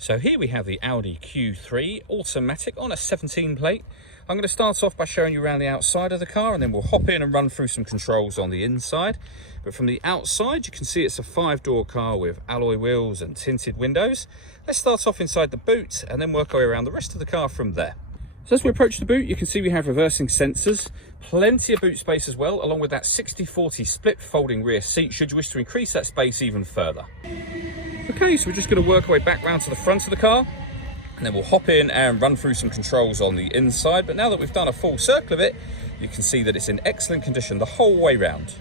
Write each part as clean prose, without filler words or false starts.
So here we have the Audi Q3 automatic on a 17 plate. I'm going to start off by showing you around the outside of the car, and then we'll hop in and run through some controls on the inside. But from the outside, you can see it's a 5-door car with alloy wheels and tinted windows. Let's start off inside the boot and then work our way around the rest of the car from there. So as we approach the boot, you can see we have reversing sensors, plenty of boot space as well, along with that 60/40 split folding rear seat should you wish to increase that space even further. Okay, so we're just going to work our way back round to the front of the car, and then we'll hop in and run through some controls on the inside. But now that we've done a full circle of it, you can see that it's in excellent condition the whole way round.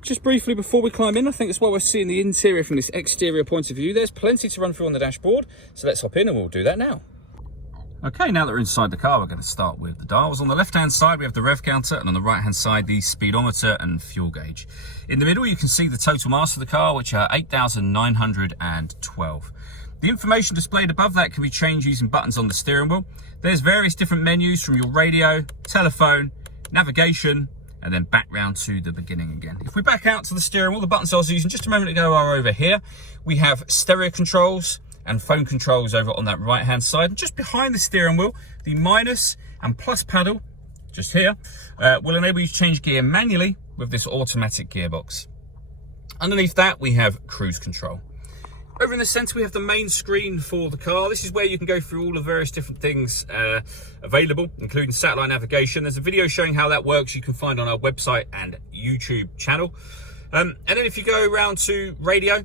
Just briefly before we climb in, I think it's while we're seeing the interior from this exterior point of view, there's plenty to run through on the dashboard. So let's hop in and we'll do that now. Okay, now that we're inside the car, we're going to start with the dials. On the left-hand side, we have the rev counter, and on the right-hand side, the speedometer and fuel gauge. In the middle, you can see the total mass of the car, which are 8,912. The information displayed above that can be changed using buttons on the steering wheel. There's various different menus from your radio, telephone, navigation, and then back round to the beginning again. If we back out to the steering wheel, the buttons I was using just a moment ago are over here. We have stereo controls and phone controls over on that right hand side, and just behind the steering wheel, the minus and plus paddle just here will enable you to change gear manually with this automatic gearbox. Underneath that, we have cruise control. Over in the center, we have the main screen for the car. This is where you can go through all the various different things available, including satellite navigation. There's a video showing how that works you can find on our website and YouTube channel. And then if you go around to radio,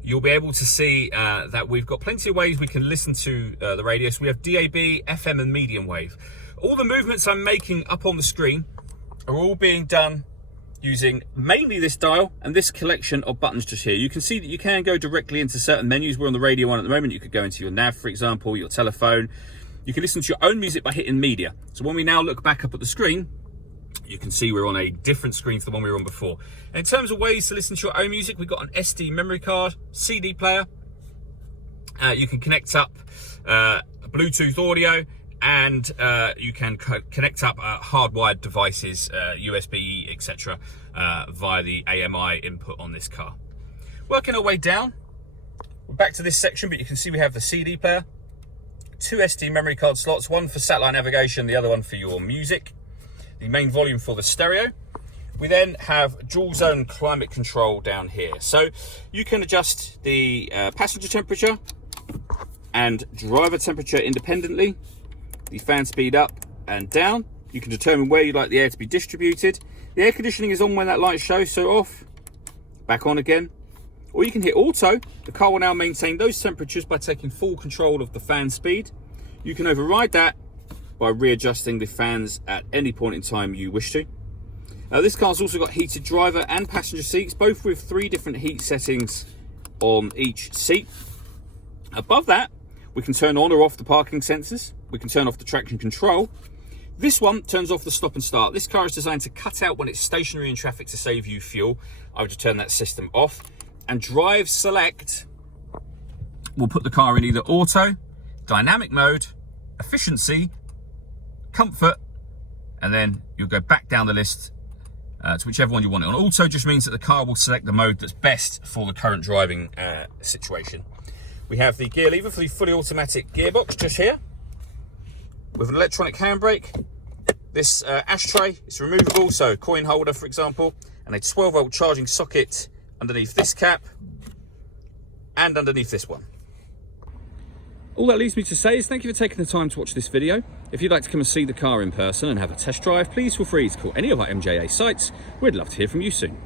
you'll be able to see that we've got plenty of ways we can listen to the radio. So we have DAB, FM and medium wave. All the movements I'm making up on the screen are all being done using mainly this dial and this collection of buttons just here. You can see that you can go directly into certain menus. We're on the radio one at the moment. You could go into your nav, for example, your telephone. You can listen to your own music by hitting media. So when we now look back up at the screen, you can see we're on a different screen to the one we were on before. And in terms of ways to listen to your own music, we've got an SD memory card, CD player. You can connect up Bluetooth audio, and you can connect up hardwired devices, USB, etc., via the AMI input on this car. Working our way down, we're back to this section, but you can see we have the CD player, 2 SD memory card slots, one for satellite navigation, the other one for your music. The main volume for the stereo. We then have dual zone climate control down here. So you can adjust the passenger temperature and driver temperature independently, the fan speed up and down. You can determine where you'd like the air to be distributed. The air conditioning is on when that light shows, so off, back on again. Or you can hit auto. The car will now maintain those temperatures by taking full control of the fan speed. You can override that by readjusting the fans at any point in time you wish to. This car's also got heated driver and passenger seats, both with 3 different heat settings on each seat. Above that, we can turn on or off the parking sensors. We can turn off the traction control. This one turns off the stop and start. This car is designed to cut out when it's stationary in traffic to save you fuel. I would just turn that system off. And drive select will put the car in either auto, dynamic mode, efficiency, comfort, and then you'll go back down the list to whichever one you want it on. Auto just means that the car will select the mode that's best for the current driving situation. We have the gear lever for the fully automatic gearbox just here, with an electronic handbrake. This ashtray is removable, so coin holder, for example, and a 12-volt charging socket underneath this cap and underneath this one. All that leaves me to say is thank you for taking the time to watch this video. If you'd like to come and see the car in person and have a test drive, please feel free to call any of our MJA sites. We'd love to hear from you soon.